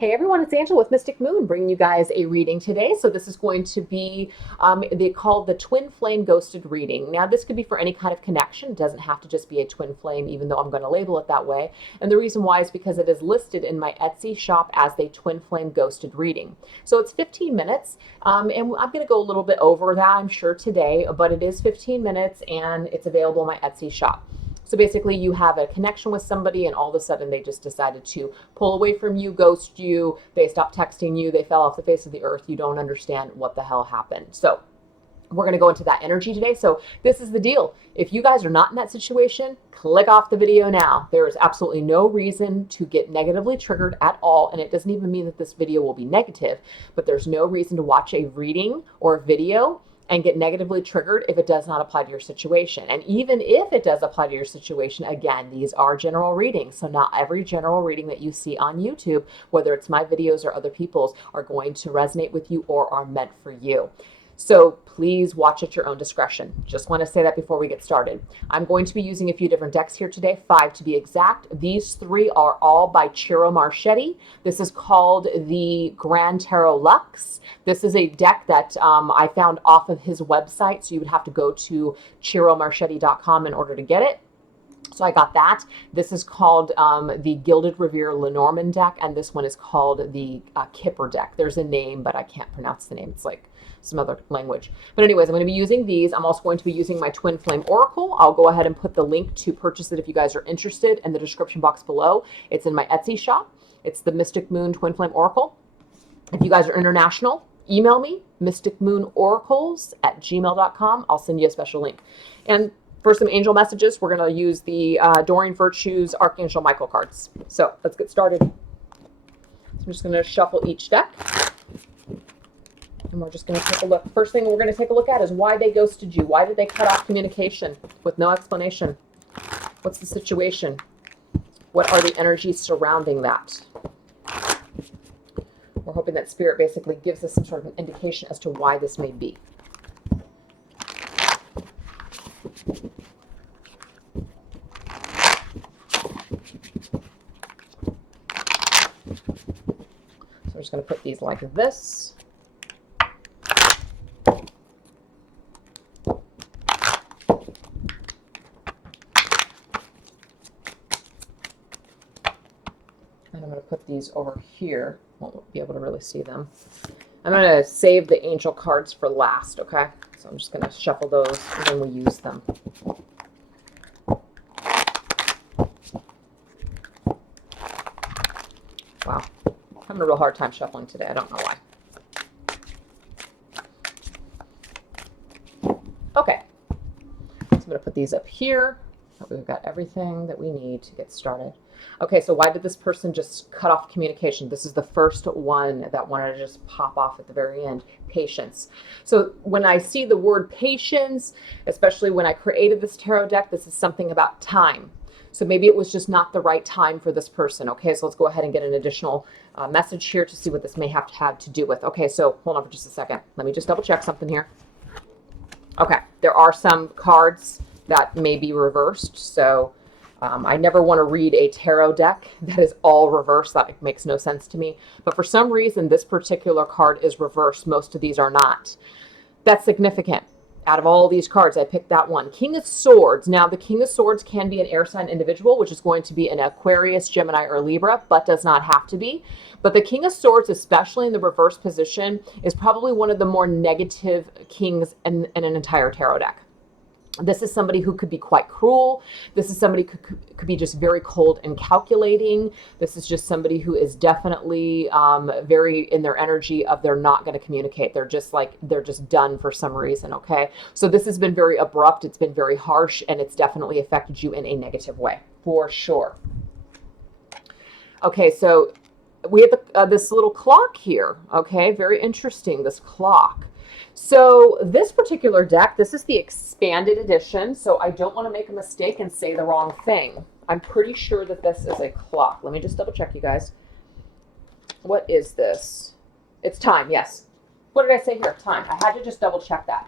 Hey everyone, it's Angela with Mystic Moon bringing you guys a reading today. So this is going to be, they call the Twin Flame Ghosted Reading. Now this could be for any kind of connection. It doesn't have to just be a twin flame, even though I'm going to label it that way. And the reason why is because it is listed in my Etsy shop as the Twin Flame Ghosted Reading. So it's 15 minutes, and I'm going to go a little bit over that, I'm sure, today, but it is 15 minutes and it's available in my Etsy shop. So basically you have a connection with somebody and all of a sudden they just decided to pull away from you, ghost you, they stopped texting you, they fell off the face of the earth, you don't understand what the hell happened. So we're going to go into that energy today. So this is the deal. If you guys are not in that situation, click off the video now. There is absolutely no reason to get negatively triggered at all. And it doesn't even mean that this video will be negative, but there's no reason to watch a reading or a video and get negatively triggered if it does not apply to your situation. And even if it does apply to your situation, again, these are general readings. So not every general reading that you see on YouTube, whether it's my videos or other people's, are going to resonate with you or are meant for you. So please watch at your own discretion. Just want to say that before we get started. I'm going to be using a few different decks here today, 5 to be exact. These 3 are all by Ciro Marchetti. This is called the Grand Tarot Luxe. This is a deck that I found off of his website, so you would have to go to ciromarchetti.com in order to get it. So I got that. This is called the Gilded Revere Lenormand deck, and this one is called the Kipper deck. There's a name, but I can't pronounce the name. It's like some other language. But anyways, I'm going to be using these. I'm also going to be using my Twin Flame Oracle. I'll go ahead and put the link to purchase it if you guys are interested in the description box below. It's in my Etsy shop. It's the Mystic Moon Twin Flame Oracle. If you guys are international, email me, mysticmoonoracles@gmail.com. I'll send you a special link. And for some angel messages, we're going to use the Doreen Virtue's Archangel Michael cards. So let's get started. So I'm just going to shuffle each deck. And we're just going to take a look. First thing we're going to take a look at is why they ghosted you. Why did they cut off communication with no explanation? What's the situation? What are the energies surrounding that? We're hoping that Spirit basically gives us some sort of an indication as to why this may be. So I'm just going to put these like this. And I'm going to put these over here. Won't be able to really see them. I'm going to save the angel cards for last, okay? So I'm just going to shuffle those and then we use them. Wow. I'm having a real hard time shuffling today. I don't know why. Okay. So I'm going to put these up here. We've got everything that we need to get started. Okay, so why did this person just cut off communication? This is the first one that wanted to just pop off at the very end. Patience. So when I see the word patience, especially when I created this tarot deck, this is something about time. So maybe it was just not the right time for this person. Okay, so let's go ahead and get an additional message here to see what this may have to do with. Okay, so hold on for just a second. Let me just double check something here. Okay, there are some cards that may be reversed. So I never want to read a tarot deck that is all reversed. That makes no sense to me. But for some reason, this particular card is reversed. Most of these are not. That's significant. Out of all these cards, I picked that one. King of Swords. Now, the King of Swords can be an air sign individual, which is going to be an Aquarius, Gemini, or Libra, but does not have to be. But the King of Swords, especially in the reverse position, is probably one of the more negative kings in an entire tarot deck. This is somebody who could be quite cruel. This is somebody who could be just very cold and calculating. This is just somebody who is definitely very in their energy of they're not going to communicate. They're just done for some reason, okay? So this has been very abrupt. It's been very harsh, and it's definitely affected you in a negative way, for sure. Okay, so we have this little clock here, okay? Very interesting, this clock. So this particular deck, this is the expanded edition, so I don't want to make a mistake and say the wrong thing. I'm pretty sure that this is a clock. Let me just double check, you guys. What is this? It's time, yes. What did I say here? Time. I had to just double check that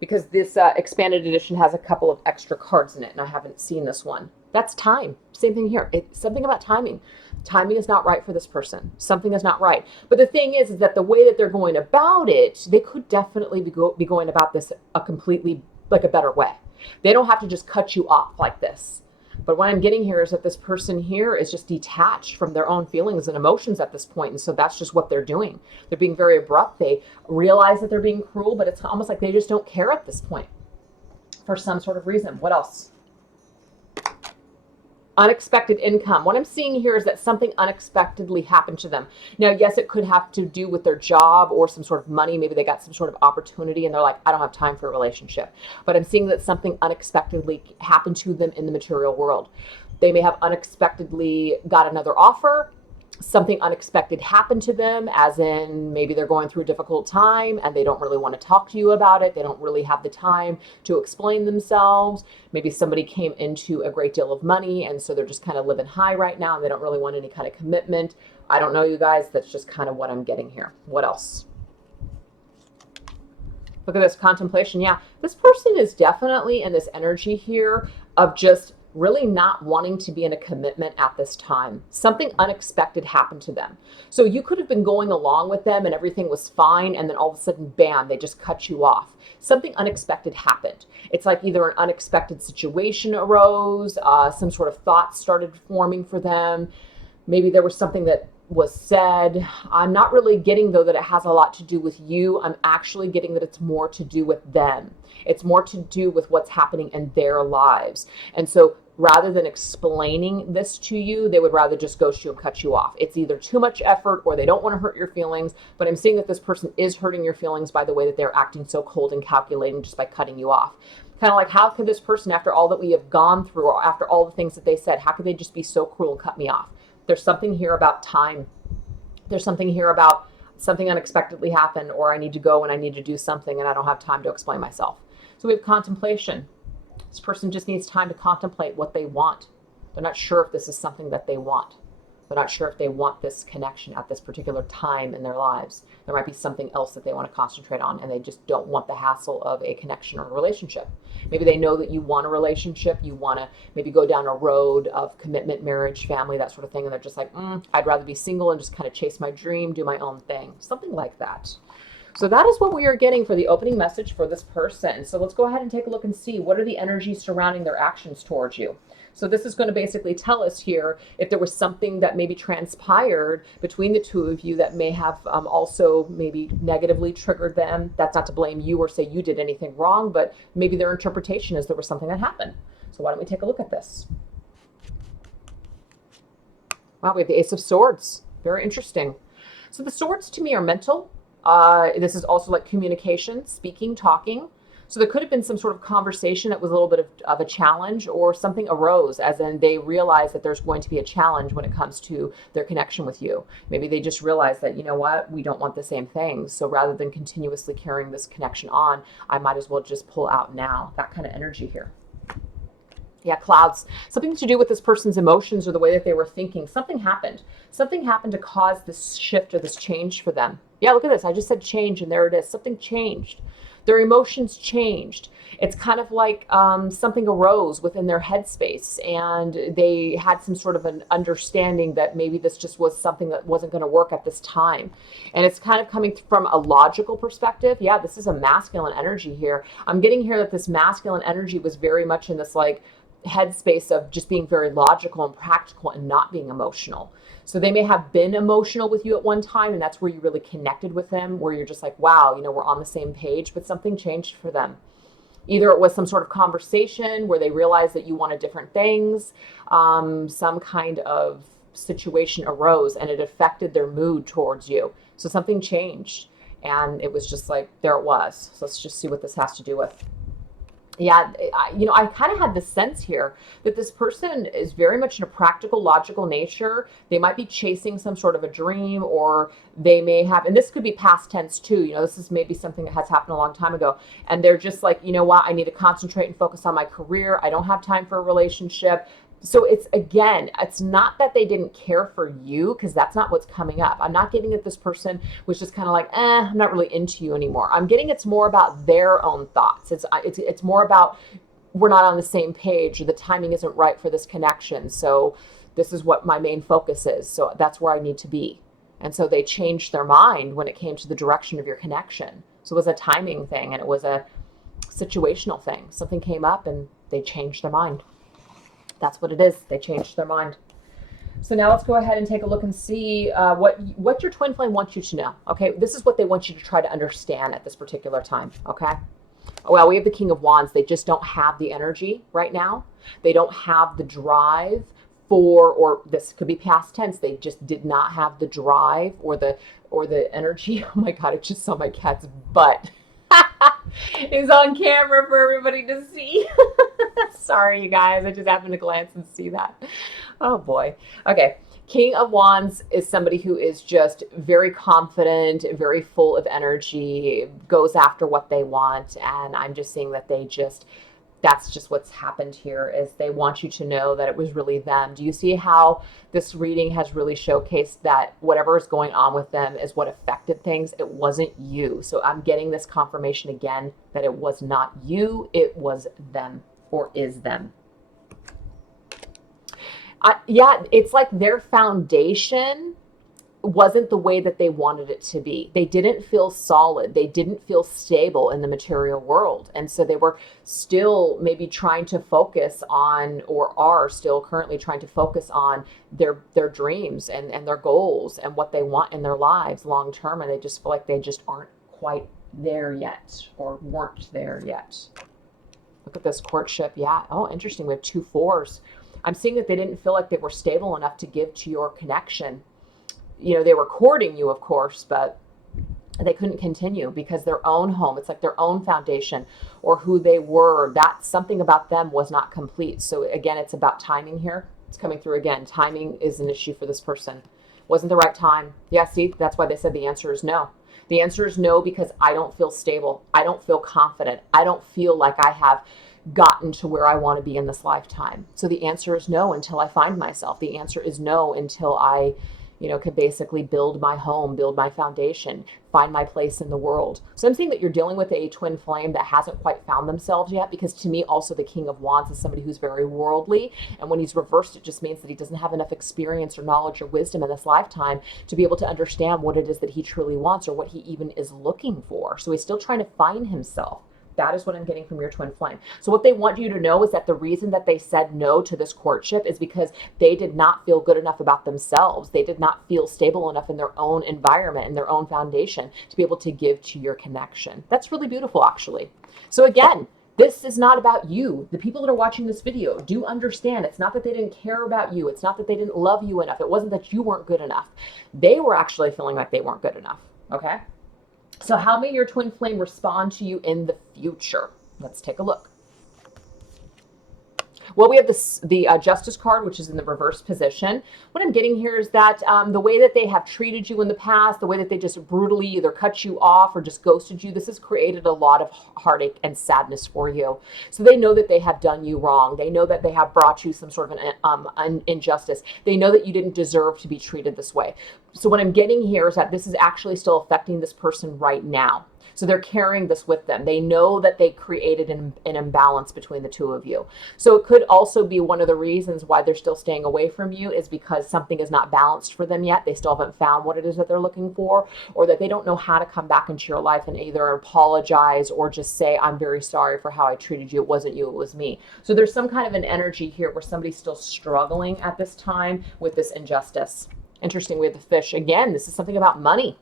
because this expanded edition has a couple of extra cards in it, and I haven't seen this one. That's time. Same thing here. It's something about timing. Timing is not right for this person. Something is not right. But the thing is that the way that they're going about it, they could definitely be going about this a completely, like a better way. They don't have to just cut you off like this. But what I'm getting here is that this person here is just detached from their own feelings and emotions at this point. And so that's just what they're doing. They're being very abrupt. They realize that they're being cruel, but it's almost like they just don't care at this point for some sort of reason. What else? Unexpected income. What I'm seeing here is that something unexpectedly happened to them. Now, yes, it could have to do with their job or some sort of money. Maybe they got some sort of opportunity and they're like, I don't have time for a relationship. But I'm seeing that something unexpectedly happened to them in the material world. They may have unexpectedly got another offer. Something unexpected happened to them, as in maybe they're going through a difficult time and they don't really want to talk to you about it. They don't really have the time to explain themselves. Maybe somebody came into a great deal of money and so they're just kind of living high right now and they don't really want any kind of commitment. I don't know, you guys. That's just kind of what I'm getting here. What else? Look at this contemplation. Yeah, this person is definitely in this energy here of just really not wanting to be in a commitment at this time. Something unexpected happened to them. So you could have been going along with them and everything was fine, and then all of a sudden, bam, they just cut you off. Something unexpected happened. It's like either an unexpected situation arose, some sort of thoughts started forming for them. Maybe there was something that was said. I'm not really getting, though, that it has a lot to do with you. I'm actually getting that it's more to do with them. It's more to do with what's happening in their lives. And so rather than explaining this to you, they would rather just ghost you and cut you off. It's either too much effort or they don't want to hurt your feelings. But I'm seeing that this person is hurting your feelings by the way that they're acting so cold and calculating just by cutting you off. Kind of like, how could this person, after all that we have gone through, or after all the things that they said, how could they just be so cruel and cut me off? There's something here about time. There's something here about something unexpectedly happened, or I need to go and I need to do something and I don't have time to explain myself. So we have contemplation. This person just needs time to contemplate what they want. They're not sure if this is something that they want. They're not sure if they want this connection at this particular time in their lives. There might be something else that they want to concentrate on, and they just don't want the hassle of a connection or a relationship. Maybe they know that you want a relationship. You want to maybe go down a road of commitment, marriage, family, that sort of thing. And they're just like, I'd rather be single and just kind of chase my dream, do my own thing. Something like that. So that is what we are getting for the opening message for this person. So let's go ahead and take a look and see what are the energies surrounding their actions towards you. So this is going to basically tell us here if there was something that maybe transpired between the two of you that may have also maybe negatively triggered them. That's not to blame you or say you did anything wrong, but maybe their interpretation is there was something that happened. So why don't we take a look at this? Wow, we have the Ace of Swords. Very interesting. So the swords to me are mental. This is also like communication, speaking, talking. So there could have been some sort of conversation that was a little bit of a challenge, or something arose, as in they realize that there's going to be a challenge when it comes to their connection with you. Maybe they just realize that, you know what, we don't want the same things. So rather than continuously carrying this connection on, I might as well just pull out now. That kind of energy here. Yeah, clouds. Something to do with this person's emotions or the way that they were thinking. Something happened. Something happened to cause this shift or this change for them. Yeah, look at this. I just said change, and there it is. Something changed. Their emotions changed. It's kind of like something arose within their headspace, and they had some sort of an understanding that maybe this just was something that wasn't going to work at this time. And it's kind of coming from a logical perspective. Yeah, this is a masculine energy here. I'm getting here that this masculine energy was very much in this like headspace of just being very logical and practical and not being emotional. So they may have been emotional with you at one time, and that's where you really connected with them, where you're just like, wow, you know, we're on the same page, but something changed for them. Either it was some sort of conversation where they realized that you wanted different things, some kind of situation arose and it affected their mood towards you. So something changed, and it was just like, there it was. So let's just see what this has to do with. Yeah, I kind of had the sense here that this person is very much in a practical, logical nature. They might be chasing some sort of a dream, or they may have, and this could be past tense too. You know, this is maybe something that has happened a long time ago. And they're just like, you know what, I need to concentrate and focus on my career. I don't have time for a relationship. So it's not that they didn't care for you, because that's not what's coming up. I'm not getting that this person was just kind of like, I'm not really into you anymore. I'm getting it's more about their own thoughts. It's more about we're not on the same page, or the timing isn't right for this connection. So this is what my main focus is. So that's where I need to be. And so they changed their mind when it came to the direction of your connection. So it was a timing thing, and it was a situational thing. Something came up and they changed their mind. That's what it is. They changed their mind. So now let's go ahead and take a look and see what your twin flame wants you to know. Okay, this is what they want you to try to understand at this particular time. Okay. Well, we have the King of Wands. They just don't have the energy right now. They don't have the drive for, or this could be past tense. They just did not have the drive or the energy. Oh my God! I just saw my cat's butt. Is on camera for everybody to see. Sorry, you guys. I just happened to glance and see that. Oh boy. Okay. King of Wands is somebody who is just very confident, very full of energy, goes after what they want. And I'm just seeing that that's just what's happened here, is they want you to know that it was really them. Do you see how this reading has really showcased that whatever is going on with them is what affected things? It wasn't you. So I'm getting this confirmation again that it was not you, it was them, or is them. Yeah, it's like their foundation wasn't the way that they wanted it to be. They didn't feel solid. They didn't feel stable in the material world. And so they were still maybe trying to focus on, or are still currently trying to focus on their dreams and their goals and what they want in their lives long term. And they just feel like they just aren't quite there yet, or weren't there yet. Look at this courtship. Yeah. Oh, interesting. We have 2 4s. I'm seeing that they didn't feel like they were stable enough to give to your connection. You know, they were courting you, of course, but they couldn't continue because their own home, it's like their own foundation, or who they were, that something about them was not complete. So again, it's about timing here. It's coming through again. Timing is an issue for this person. Wasn't the right time. Yeah, see, that's why they said the answer is no. The answer is no, because I don't feel stable. I don't feel confident. I don't feel like I have gotten to where I want to be in this lifetime. So the answer is no until I find myself. The answer is no until I, can basically build my home, build my foundation, find my place in the world. So I'm seeing that you're dealing with a twin flame that hasn't quite found themselves yet, because to me also the King of Wands is somebody who's very worldly. And when he's reversed, it just means that he doesn't have enough experience or knowledge or wisdom in this lifetime to be able to understand what it is that he truly wants, or what he even is looking for. So he's still trying to find himself. That is what I'm getting from your twin flame. So what they want you to know is that the reason that they said no to this courtship is because they did not feel good enough about themselves. They did not feel stable enough in their own environment and their own foundation to be able to give to your connection. That's really beautiful, actually. So again, this is not about you. The people that are watching this video do understand. It's not that they didn't care about you. It's not that they didn't love you enough. It wasn't that you weren't good enough. They were actually feeling like they weren't good enough. Okay? So how may your twin flame respond to you in the future? Let's take a look. Well, we have the Justice card, which is in the reverse position. What I'm getting here is that the way that they have treated you in the past, the way that they just brutally either cut you off or just ghosted you, this has created a lot of heartache and sadness for you. So they know that they have done you wrong. They know that they have brought you some sort of an injustice. They know that you didn't deserve to be treated this way. So what I'm getting here is that this is actually still affecting this person right now. So they're carrying this with them. They know that they created an imbalance between the two of you. So it could also be one of the reasons why they're still staying away from you is because something is not balanced for them yet. They still haven't found what it is that they're looking for, or that they don't know how to come back into your life and either apologize or just say, I'm very sorry for how I treated you. It wasn't you, it was me. So there's some kind of an energy here where somebody's still struggling at this time with this injustice. Interesting, we have the fish. Again, this is something about money.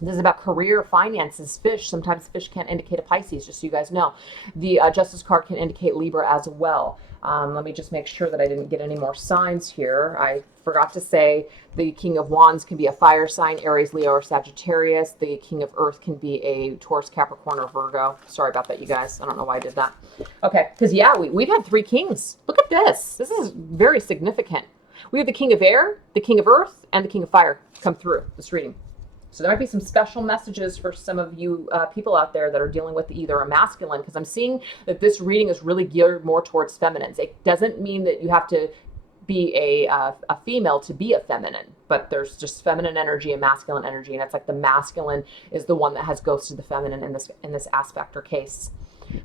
This is about career, finances, fish. Sometimes fish can't indicate a Pisces, just so you guys know. The Justice card can indicate Libra as well. Let me just make sure that I didn't get any more signs here. I forgot to say the King of Wands can be a fire sign, Aries, Leo, or Sagittarius. The King of Earth can be a Taurus, Capricorn, or Virgo. Sorry about that, you guys. I don't know why I did that. Okay, because yeah, we've had 3 kings. Look at this. This is very significant. We have the King of Air, the King of Earth, and the King of Fire come through this reading. So there might be some special messages for some of you people out there that are dealing with either a masculine, because I'm seeing that this reading is really geared more towards feminines. It doesn't mean that you have to be a female to be a feminine, but there's just feminine energy and masculine energy, and it's like the masculine is the one that has ghosted the feminine in this aspect or case.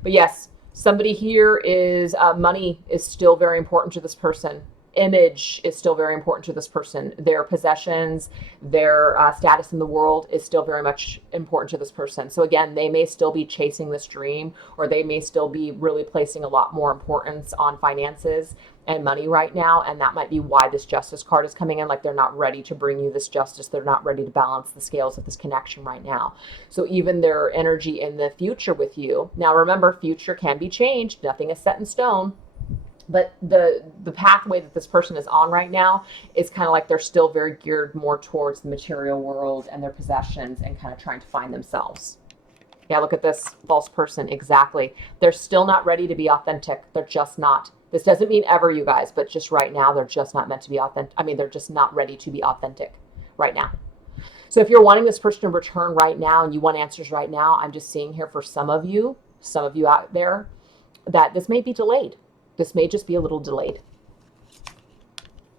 But yes, Somebody here is money is still very important to this person. Image is still very important to this person. Their possessions, their status in the world is still very much important to this person. So again, they may still be chasing this dream, or they may still be really placing a lot more importance on finances and money right now. And that might be why this justice card is coming in. Like, they're not ready to bring you this justice. They're not ready to balance the scales of this connection right now. So even their energy in the future with you. Now, remember, future can be changed. Nothing is set in stone. But the pathway that this person is on right now is kind of like they're still very geared more towards the material world and their possessions and kind of trying to find themselves. Yeah, look at this false person. Exactly. They're still not ready to be authentic. They're just not. This doesn't mean ever, you guys, but just right now, they're just not meant to be authentic. I mean, they're just not ready to be authentic right now. So if you're wanting this person to return right now and you want answers right now, I'm just seeing here for some of you out there, that this may be delayed. This may just be a little delayed.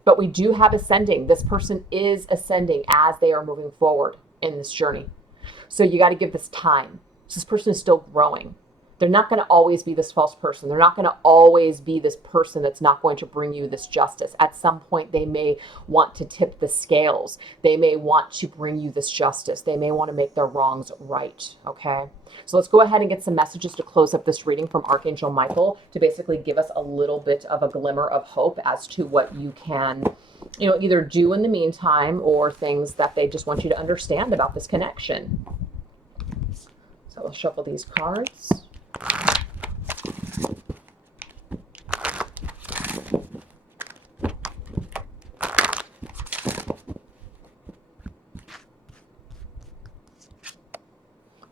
But we do have ascending. This person is ascending as they are moving forward in this journey. So you got to give this time. So this person is still growing. They're not going to always be this false person. They're not going to always be this person that's not going to bring you this justice. At some point, they may want to tip the scales. They may want to bring you this justice. They may want to make their wrongs right, okay? So let's go ahead and get some messages to close up this reading from Archangel Michael to basically give us a little bit of a glimmer of hope as to what you can, either do in the meantime, or things that they just want you to understand about this connection. So we'll shuffle these cards.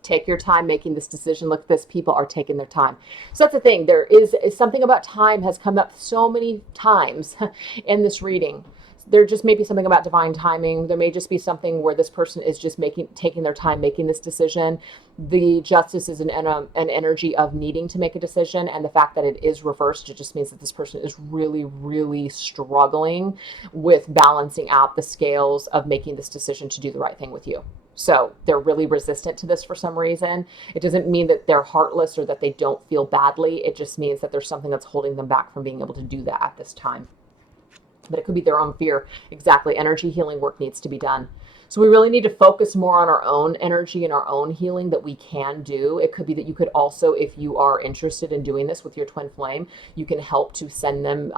Take your time making this decision. Look, this people are taking their time. So that's the thing. There is something about time has come up so many times in this reading. There just may be something about divine timing. There may just be something where this person is just taking their time making this decision. The justice is an energy of needing to make a decision, and the fact that it is reversed, it just means that this person is really, really struggling with balancing out the scales of making this decision to do the right thing with you. So they're really resistant to this for some reason. It doesn't mean that they're heartless or that they don't feel badly. It just means that there's something that's holding them back from being able to do that at this time. But it could be their own fear. Exactly. Energy healing work needs to be done. So we really need to focus more on our own energy and our own healing that we can do. It could be that you could also, if you are interested in doing this with your twin flame, you can help to send them,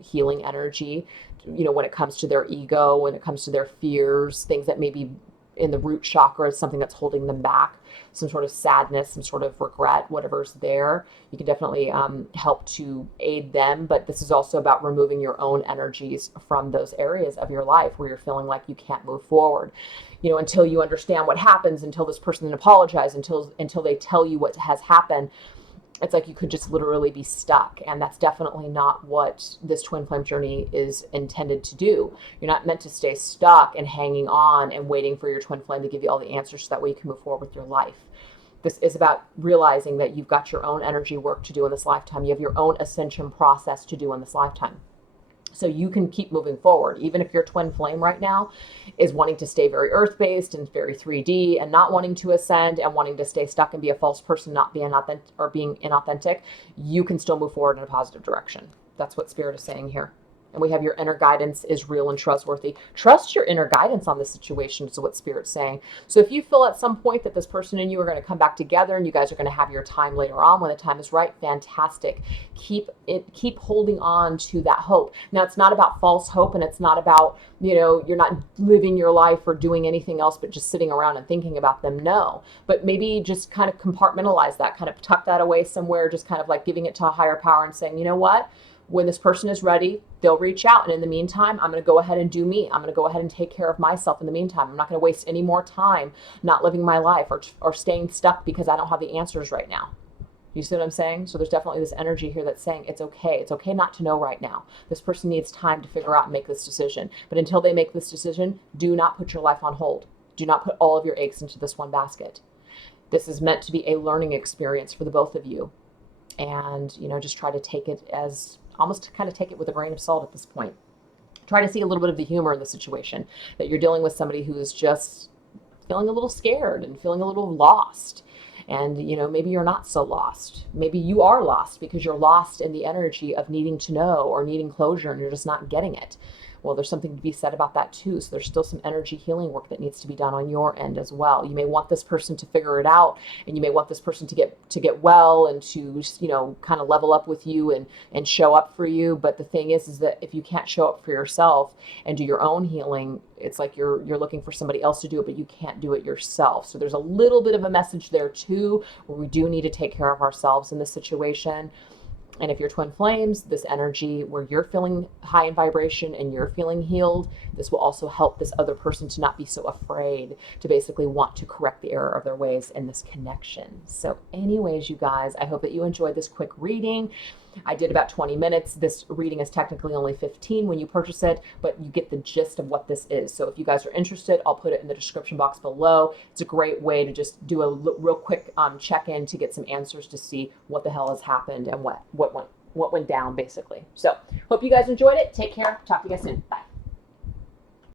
healing energy, when it comes to their ego, when it comes to their fears, things that maybe in the root chakra is something that's holding them back, some sort of sadness, some sort of regret, whatever's there. You can definitely help to aid them, but this is also about removing your own energies from those areas of your life where you're feeling like you can't move forward. Until you understand what happens, until this person apologizes, until they tell you what has happened, it's like you could just literally be stuck. And that's definitely not what this twin flame journey is intended to do. You're not meant to stay stuck and hanging on and waiting for your twin flame to give you all the answers so that way you can move forward with your life. This is about realizing that you've got your own energy work to do in this lifetime. You have your own ascension process to do in this lifetime. So you can keep moving forward. Even if your twin flame right now is wanting to stay very earth-based and very 3D and not wanting to ascend and wanting to stay stuck and be a false person, not being authentic or being inauthentic, you can still move forward in a positive direction. That's what Spirit is saying here. And we have your inner guidance is real and trustworthy. Trust your inner guidance on this situation is what Spirit's saying. So if you feel at some point that this person and you are going to come back together and you guys are going to have your time later on when the time is right, fantastic. Keep holding on to that hope. Now, it's not about false hope, and it's not about, you're not living your life or doing anything else but just sitting around and thinking about them. No. But maybe just kind of compartmentalize that, kind of tuck that away somewhere, just kind of like giving it to a higher power and saying, you know what? When this person is ready, they'll reach out. And in the meantime, I'm going to go ahead and do me. I'm going to go ahead and take care of myself in the meantime. I'm not going to waste any more time not living my life or staying stuck because I don't have the answers right now. You see what I'm saying? So there's definitely this energy here that's saying it's okay. It's okay not to know right now. This person needs time to figure out and make this decision. But until they make this decision, do not put your life on hold. Do not put all of your eggs into this one basket. This is meant to be a learning experience for the both of you. And, just try to take it as almost kind of take it with a grain of salt at this point. Try to see a little bit of the humor in the situation, that you're dealing with somebody who is just feeling a little scared and feeling a little lost. And, you know, maybe you're not so lost. Maybe you are lost because you're lost in the energy of needing to know or needing closure and you're just not getting it. Well, there's something to be said about that too. So there's still some energy healing work that needs to be done on your end as well. You may want this person to figure it out, and you may want this person to get well and to, you know, kind of level up with you and show up for you. But the thing is that if you can't show up for yourself and do your own healing, it's like you're looking for somebody else to do it, but you can't do it yourself. So there's a little bit of a message there too, where we do need to take care of ourselves in this situation. And if you're twin flames, this energy where you're feeling high in vibration and you're feeling healed, this will also help this other person to not be so afraid to basically want to correct the error of their ways in this connection. So anyways, you guys, I hope that you enjoyed this quick reading. I did about 20 minutes. This reading is technically only 15 when you purchase it, but you get the gist of what this is. So if you guys are interested, I'll put it in the description box below. It's a great way to just do a real quick check-in to get some answers to see what the hell has happened and what went down basically. So hope you guys enjoyed it. Take care. Talk to you guys soon. Bye.